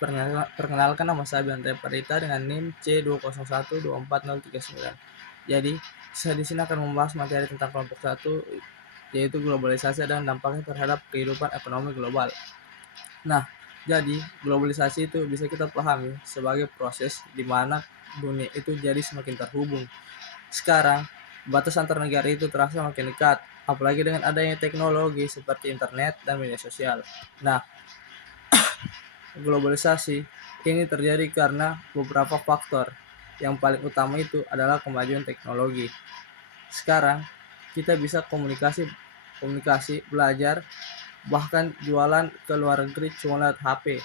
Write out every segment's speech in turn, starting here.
Perkenalkan, nama saya Bante Parita dengan NIM C20124039. Jadi, saya di sini akan membahas materi tentang kelompok 1, yaitu globalisasi dan dampaknya terhadap kehidupan ekonomi global. Nah, jadi globalisasi itu bisa kita pahami sebagai proses di mana dunia itu jadi semakin terhubung. Sekarang, batas antar negara itu terasa makin dekat, apalagi dengan adanya teknologi seperti internet dan media sosial. Nah, globalisasi ini terjadi karena beberapa faktor. Yang paling utama itu adalah kemajuan teknologi. Sekarang kita bisa komunikasi, belajar, bahkan jualan ke luar negeri cuma lewat HP.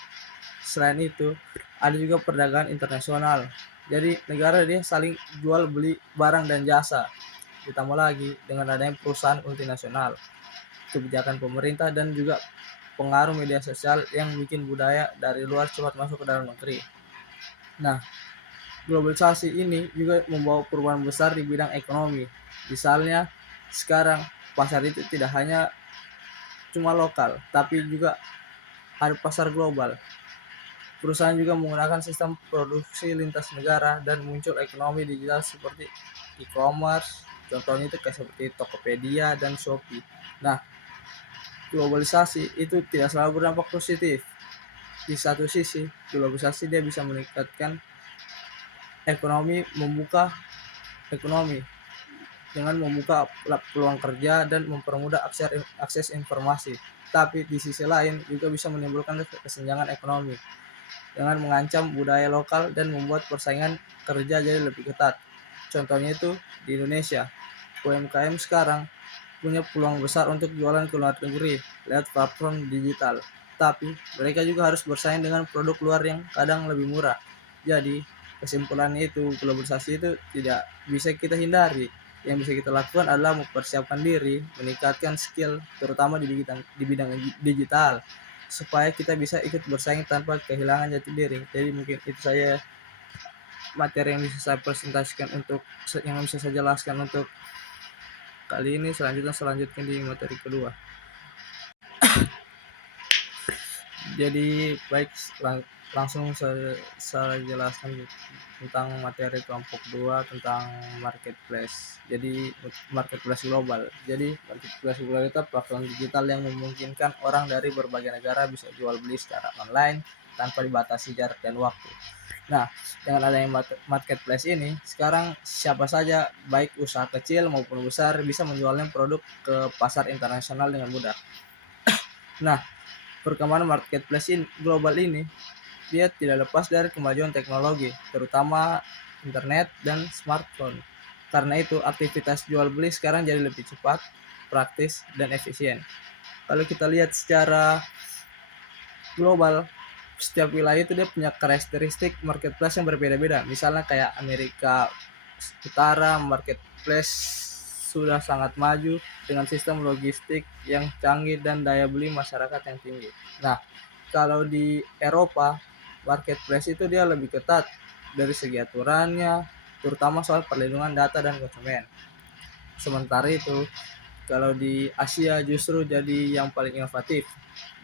Selain itu, ada juga perdagangan internasional. Jadi negara dia saling jual beli barang dan jasa. Ditambah lagi dengan adanya perusahaan multinasional, kebijakan pemerintah, dan juga pengaruh media sosial yang bikin budaya dari luar cepat masuk ke dalam negeri. Nah, globalisasi ini juga membawa perubahan besar di bidang ekonomi. Misalnya, sekarang pasar itu tidak hanya cuma lokal, tapi juga ada pasar global. Perusahaan juga menggunakan sistem produksi lintas negara dan muncul ekonomi digital seperti e-commerce. Contohnya itu kayak seperti Tokopedia dan Shopee. Nah, globalisasi itu tidak selalu berdampak positif. Di satu sisi, globalisasi dia bisa meningkatkan ekonomi dengan membuka peluang kerja dan mempermudah akses informasi. Tapi di sisi lain juga bisa menimbulkan kesenjangan ekonomi dengan mengancam budaya lokal dan membuat persaingan kerja jadi lebih ketat. Contohnya itu di Indonesia, UMKM sekarang punya peluang besar untuk jualan ke luar negeri lewat platform digital. Tapi mereka juga harus bersaing dengan produk luar yang kadang lebih murah. Jadi kesimpulannya itu globalisasi itu tidak bisa kita hindari. Yang bisa kita lakukan adalah mempersiapkan diri, meningkatkan skill, terutama di bidang digital, supaya kita bisa ikut bersaing tanpa kehilangan jati diri. Jadi mungkin itu saya materi yang bisa saya presentasikan untuk yang bisa saya jelaskan untuk kali ini. Selanjutnya di materi kedua. Jadi baik, langsung saya jelaskan tentang materi kelompok 2 tentang marketplace. Jadi marketplace global. Jadi marketplace global itu platform digital yang memungkinkan orang dari berbagai negara bisa jual beli secara online tanpa dibatasi jarak dan waktu. Nah, dengan adanya marketplace ini, sekarang siapa saja, baik usaha kecil maupun besar, bisa menjualnya produk ke pasar internasional dengan mudah. Nah, perkembangan marketplace global ini, dia tidak lepas dari kemajuan teknologi, terutama internet dan smartphone. Karena itu, aktivitas jual beli sekarang jadi lebih cepat, praktis, dan efisien. Kalau kita lihat secara global, setiap wilayah itu dia punya karakteristik marketplace yang berbeda-beda. Misalnya kayak Amerika Utara, marketplace sudah sangat maju dengan sistem logistik yang canggih dan daya beli masyarakat yang tinggi. Nah, kalau di Eropa, marketplace itu dia lebih ketat dari segi aturannya, terutama soal perlindungan data dan konsumen. Sementara itu, kalau di Asia justru jadi yang paling inovatif.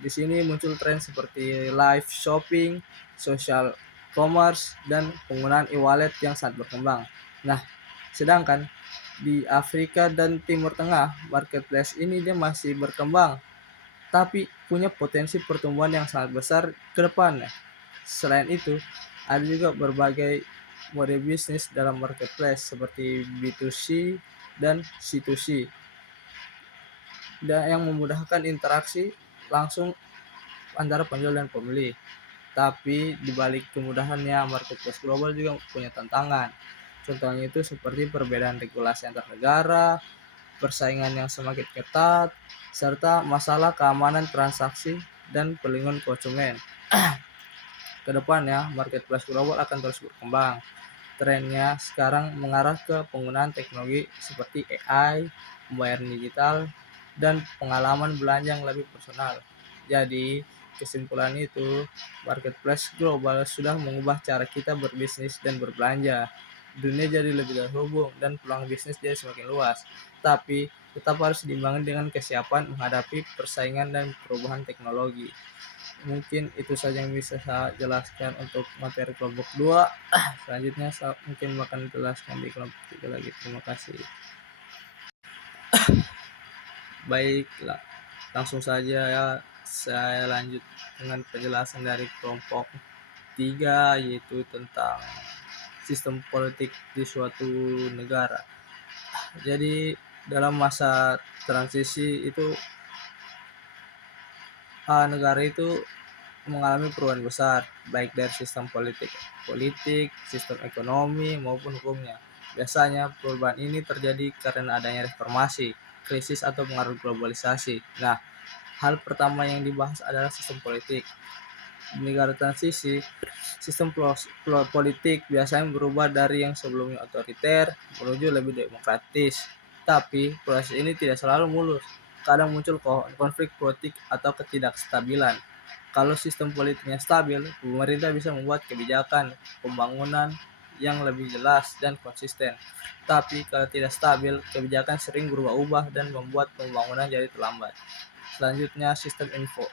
Di sini muncul tren seperti live shopping, social commerce, dan penggunaan e-wallet yang sangat berkembang. Nah, sedangkan di Afrika dan Timur Tengah, marketplace ini dia masih berkembang, tapi punya potensi pertumbuhan yang sangat besar ke depannya. Selain itu, ada juga berbagai mode bisnis dalam marketplace seperti B2C dan C2C, dan yang memudahkan interaksi langsung antara penjual dan pembeli. Tapi di balik kemudahannya, marketplace global juga punya tantangan. Contohnya itu seperti perbedaan regulasi antar negara, persaingan yang semakin ketat, serta masalah keamanan transaksi dan perlindungan konsumen. Kedepannya, marketplace global akan terus berkembang. Trennya sekarang mengarah ke penggunaan teknologi seperti AI, pembayaran digital, dan pengalaman belanja yang lebih personal. Jadi, kesimpulan itu, marketplace global sudah mengubah cara kita berbisnis dan berbelanja. Dunia jadi lebih terhubung dan peluang bisnis jadi semakin luas. Tapi, tetap harus diimbangi dengan kesiapan menghadapi persaingan dan perubahan teknologi. mungkin itu saja yang bisa saya jelaskan untuk materi kelompok 2. Selanjutnya saya mungkin akan jelaskan di kelompok 3 lagi. Terima kasih. Baiklah, langsung saja ya saya lanjut dengan penjelasan dari kelompok 3, yaitu tentang sistem politik di suatu negara. Jadi dalam masa transisi itu negara itu mengalami perubahan besar, baik dari sistem politik, sistem ekonomi maupun hukumnya. Biasanya perubahan ini terjadi karena adanya reformasi, krisis atau pengaruh globalisasi. Nah, hal pertama yang dibahas adalah sistem politik. Di negara transisi, sistem politik biasanya berubah dari yang sebelumnya otoriter menuju lebih demokratis. Tapi proses ini tidak selalu mulus. Kadang muncul konflik politik atau ketidakstabilan. Kalau sistem politiknya stabil, pemerintah bisa membuat kebijakan pembangunan yang lebih jelas dan konsisten. Tapi kalau tidak stabil, kebijakan sering berubah-ubah dan membuat pembangunan jadi terlambat. Selanjutnya, sistem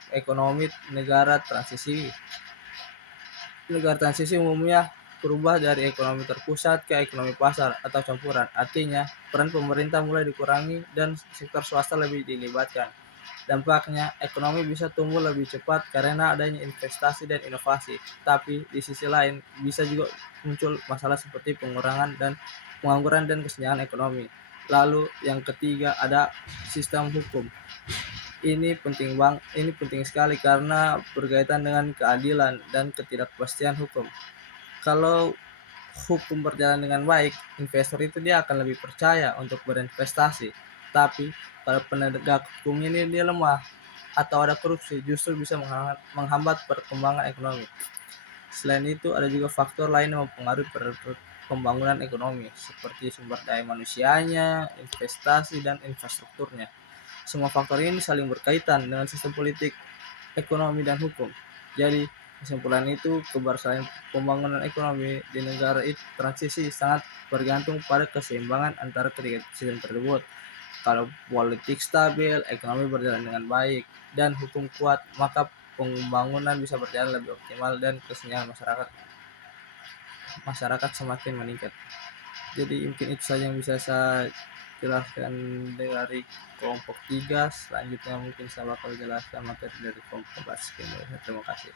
ekonomi negara transisi. Negara transisi umumnya berubah dari ekonomi terpusat ke ekonomi pasar atau campuran. Artinya, peran pemerintah mulai dikurangi dan sektor swasta lebih dilibatkan. Dampaknya, ekonomi bisa tumbuh lebih cepat karena adanya investasi dan inovasi. Tapi di sisi lain, bisa juga muncul masalah seperti pengangguran dan kesenjangan ekonomi. Lalu yang ketiga ada sistem hukum. Ini penting sekali karena berkaitan dengan keadilan dan ketidakpastian hukum. Kalau hukum berjalan dengan baik, investor itu dia akan lebih percaya untuk berinvestasi. Tapi kalau penegak hukum ini dia lemah atau ada korupsi, justru bisa menghambat perkembangan ekonomi. Selain itu, ada juga faktor lain yang mempengaruhi pembangunan ekonomi, seperti sumber daya manusianya, investasi, dan infrastrukturnya. Semua faktor ini saling berkaitan dengan sistem politik, ekonomi, dan hukum. Jadi, kesimpulan itu, keberhasilan pembangunan ekonomi di negara itu transisi sangat bergantung pada keseimbangan antara ketiga sistem tersebut. Kalau politik stabil, ekonomi berjalan dengan baik, dan hukum kuat, maka pembangunan bisa berjalan lebih optimal dan kesenjangan masyarakat semakin meningkat. Jadi mungkin itu saja yang bisa saya jelaskan dari kelompok 3. Selanjutnya mungkin saya bakal jelaskan materi dari kelompok 4. Terima kasih.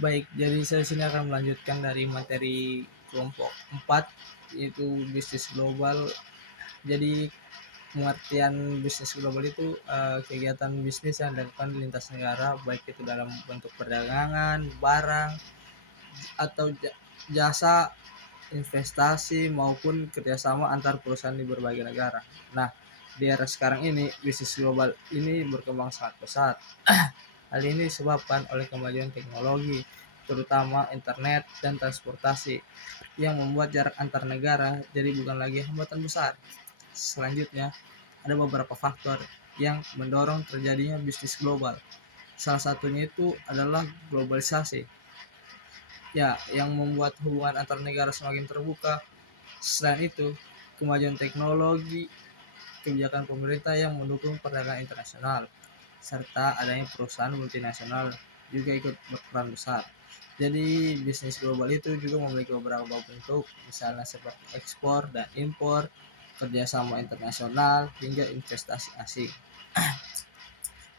Baik, jadi saya sini akan melanjutkan dari materi kelompok 4, yaitu bisnis global. Jadi pengertian bisnis global itu kegiatan bisnis yang dilakukan lintas negara, baik itu dalam bentuk perdagangan, barang, atau jasa, investasi maupun kerjasama antar perusahaan di berbagai negara. Nah, di era sekarang ini bisnis global ini berkembang sangat pesat. Hal ini disebabkan oleh kemajuan teknologi, terutama internet dan transportasi, yang membuat jarak antar negara jadi bukan lagi hambatan besar. Selanjutnya, ada beberapa faktor yang mendorong terjadinya bisnis global. Salah satunya itu adalah globalisasi, ya, yang membuat hubungan antar negara semakin terbuka. Selain itu, kemajuan teknologi, kebijakan pemerintah yang mendukung perdagangan internasional, serta adanya perusahaan multinasional juga ikut berperan besar. Jadi bisnis global itu juga memiliki beberapa bentuk, misalnya seperti ekspor dan impor, kerjasama internasional, hingga investasi asing.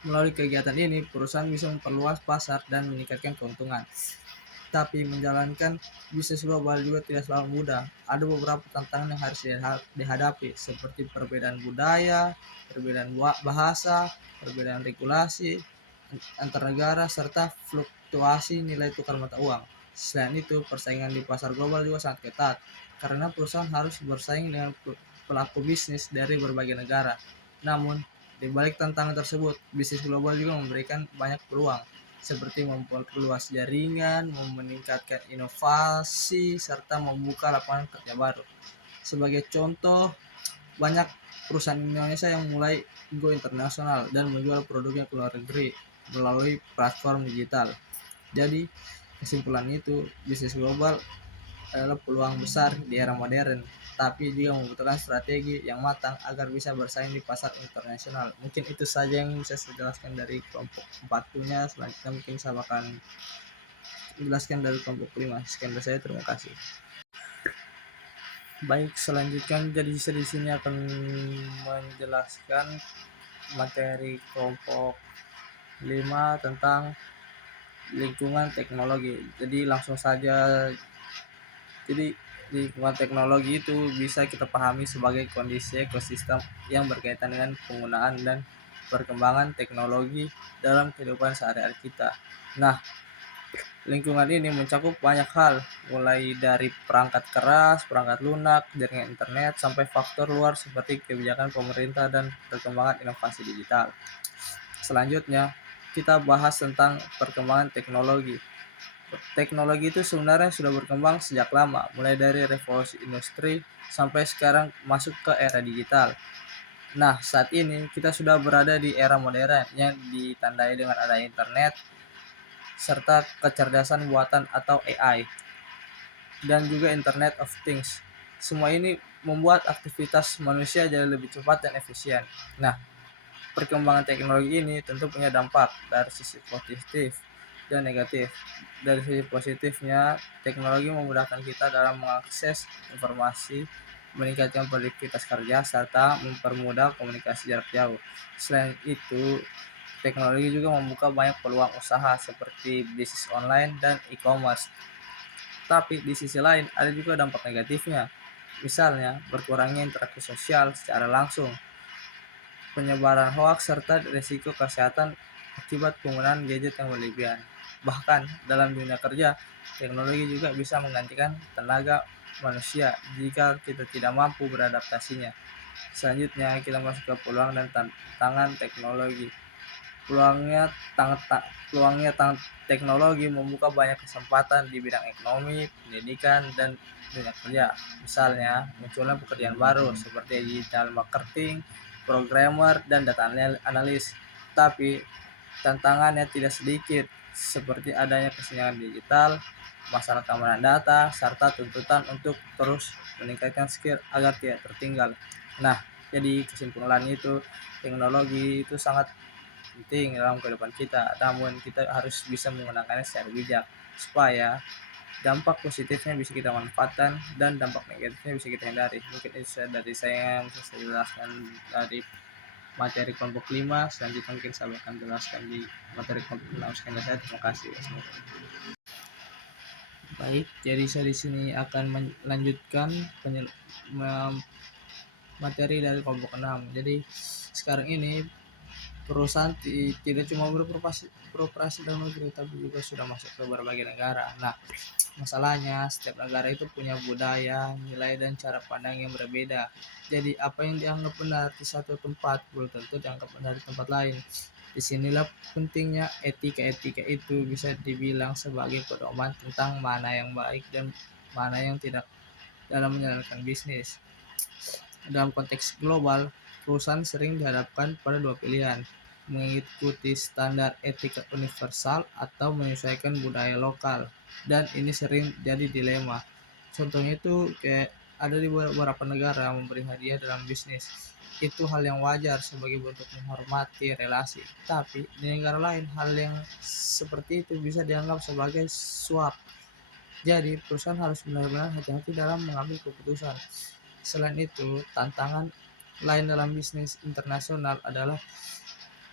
Melalui kegiatan ini, perusahaan bisa memperluas pasar dan meningkatkan keuntungan. Tapi menjalankan bisnis global juga tidak selalu mudah. Ada beberapa tantangan yang harus dihadapi, seperti perbedaan budaya, perbedaan bahasa, perbedaan regulasi antar negara, serta fluktuasi nilai tukar mata uang. Selain itu, persaingan di pasar global juga sangat ketat, karena perusahaan harus bersaing dengan pelaku bisnis dari berbagai negara. Namun, di balik tantangan tersebut, bisnis global juga memberikan banyak peluang, seperti memperluas jaringan, meningkatkan inovasi, serta membuka lapangan kerja baru. Sebagai contoh, banyak perusahaan Indonesia yang mulai go internasional dan menjual produknya ke luar negeri melalui platform digital. Jadi, kesimpulan itu, bisnis global adalah peluang besar di era modern. tapi juga membutuhkan strategi yang matang agar bisa bersaing di pasar internasional. Mungkin itu saja yang bisa saya jelaskan dari kelompok 4-nya. Selanjutnya mungkin saya akan jelaskan dari kelompok 5. Sekian dari saya, terima kasih. Baik, selanjutnya jadi saya di sini akan menjelaskan materi kelompok 5 tentang lingkungan teknologi. Jadi langsung saja. Jadi lingkungan teknologi itu bisa kita pahami sebagai kondisi ekosistem yang berkaitan dengan penggunaan dan perkembangan teknologi dalam kehidupan sehari-hari kita. Nah, lingkungan ini mencakup banyak hal, mulai dari perangkat keras, perangkat lunak, jaringan internet, sampai faktor luar seperti kebijakan pemerintah dan perkembangan inovasi digital. Selanjutnya, kita bahas tentang perkembangan teknologi. Teknologi itu sebenarnya sudah berkembang sejak lama, mulai dari revolusi industri sampai sekarang masuk ke era digital. Nah, saat ini kita sudah berada di era modern yang ditandai dengan adanya internet serta kecerdasan buatan atau AI dan juga Internet of Things. Semua ini membuat aktivitas manusia jadi lebih cepat dan efisien. Nah, perkembangan teknologi ini tentu punya dampak dari sisi positif dan negatif. Dari sisi positifnya, teknologi memudahkan kita dalam mengakses informasi, meningkatkan produktivitas kerja, serta mempermudah komunikasi jarak jauh. Selain itu, teknologi juga membuka banyak peluang usaha seperti bisnis online dan e-commerce. Tapi di sisi lain ada juga dampak negatifnya. Misalnya, berkurangnya interaksi sosial secara langsung, penyebaran hoaks, serta risiko kesehatan akibat penggunaan gadget yang berlebihan. Bahkan dalam dunia kerja, teknologi juga bisa menggantikan tenaga manusia jika kita tidak mampu beradaptasinya. Selanjutnya kita masuk ke peluang dan tantangan teknologi. Peluangnya teknologi membuka banyak kesempatan di bidang ekonomi, pendidikan, dan dunia kerja. Misalnya, munculnya pekerjaan baru seperti digital marketing, programmer, dan data analis. Tapi tantangannya tidak sedikit, seperti adanya kesenjangan digital, masalah keamanan data, serta tuntutan untuk terus meningkatkan skill agar tidak tertinggal. Nah, jadi kesimpulan itu, teknologi itu sangat penting dalam kehidupan kita, namun kita harus bisa menggunakannya secara bijak supaya dampak positifnya bisa kita manfaatkan dan dampak negatifnya bisa kita hindari. Mungkin itu dari saya yang bisa saya jelaskan dari materi kelompok 5. Selanjutnya mungkin saya akan jelaskan di materi kelompok 6. Sekian dari saya, terima kasih. Baik, jadi saya di sini akan melanjutkan materi dari kelompok 6. Jadi sekarang ini perusahaan tidak cuma beroperasi dalam negeri, tapi juga sudah masuk ke berbagai negara. Nah, masalahnya setiap negara itu punya budaya, nilai, dan cara pandang yang berbeda. Jadi apa yang dianggap benar di satu tempat belum tentu dianggap benar di tempat lain. Disinilah pentingnya etika itu bisa dibilang sebagai pedoman tentang mana yang baik dan mana yang tidak dalam menjalankan bisnis. Dalam konteks global, perusahaan sering dihadapkan pada dua pilihan, mengikuti standar etika universal atau menyesuaikan budaya lokal, dan ini sering jadi dilema. Contohnya itu kayak ada di beberapa negara memberi hadiah dalam bisnis. Itu hal yang wajar sebagai bentuk menghormati relasi, tapi di negara lain hal yang seperti itu bisa dianggap sebagai suap. Jadi perusahaan harus benar-benar hati-hati dalam mengambil keputusan. Selain itu, tantangan lain dalam bisnis internasional adalah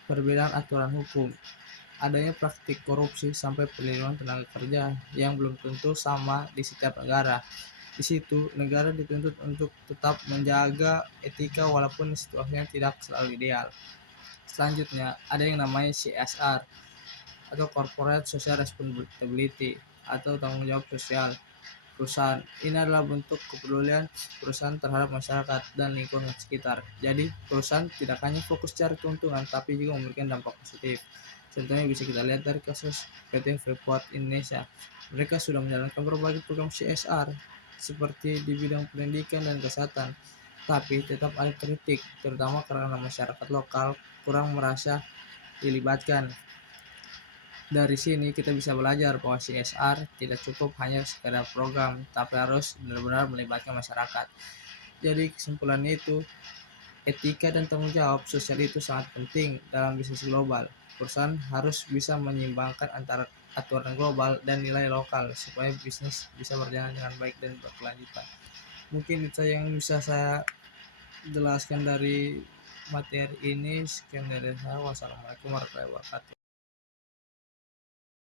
perbedaan aturan hukum, adanya praktik korupsi, sampai perlindungan tenaga kerja yang belum tentu sama di setiap negara. Di situ, negara dituntut untuk tetap menjaga etika walaupun situasinya tidak selalu ideal. Selanjutnya, ada yang namanya CSR atau Corporate Social Responsibility atau tanggung jawab sosial perusahaan. Ini adalah bentuk kepedulian perusahaan terhadap masyarakat dan lingkungan sekitar. Jadi, perusahaan tidak hanya fokus cari keuntungan, tapi juga memberikan dampak positif. Contohnya bisa kita lihat dari kasus PT Freeport Indonesia. Mereka sudah menjalankan berbagai program CSR, seperti di bidang pendidikan dan kesehatan. Tapi tetap ada kritik, terutama karena masyarakat lokal kurang merasa dilibatkan. Dari sini kita bisa belajar bahwa CSR tidak cukup hanya sekedar program, tapi harus benar-benar melibatkan masyarakat. Jadi kesimpulannya itu, etika dan tanggung jawab sosial itu sangat penting dalam bisnis global. Perusahaan harus bisa menyeimbangkan antara aturan global dan nilai lokal supaya bisnis bisa berjalan dengan baik dan berkelanjutan. Mungkin itu yang bisa saya jelaskan dari materi ini. Sekian dari saya. Wassalamualaikum warahmatullahi wabarakatuh.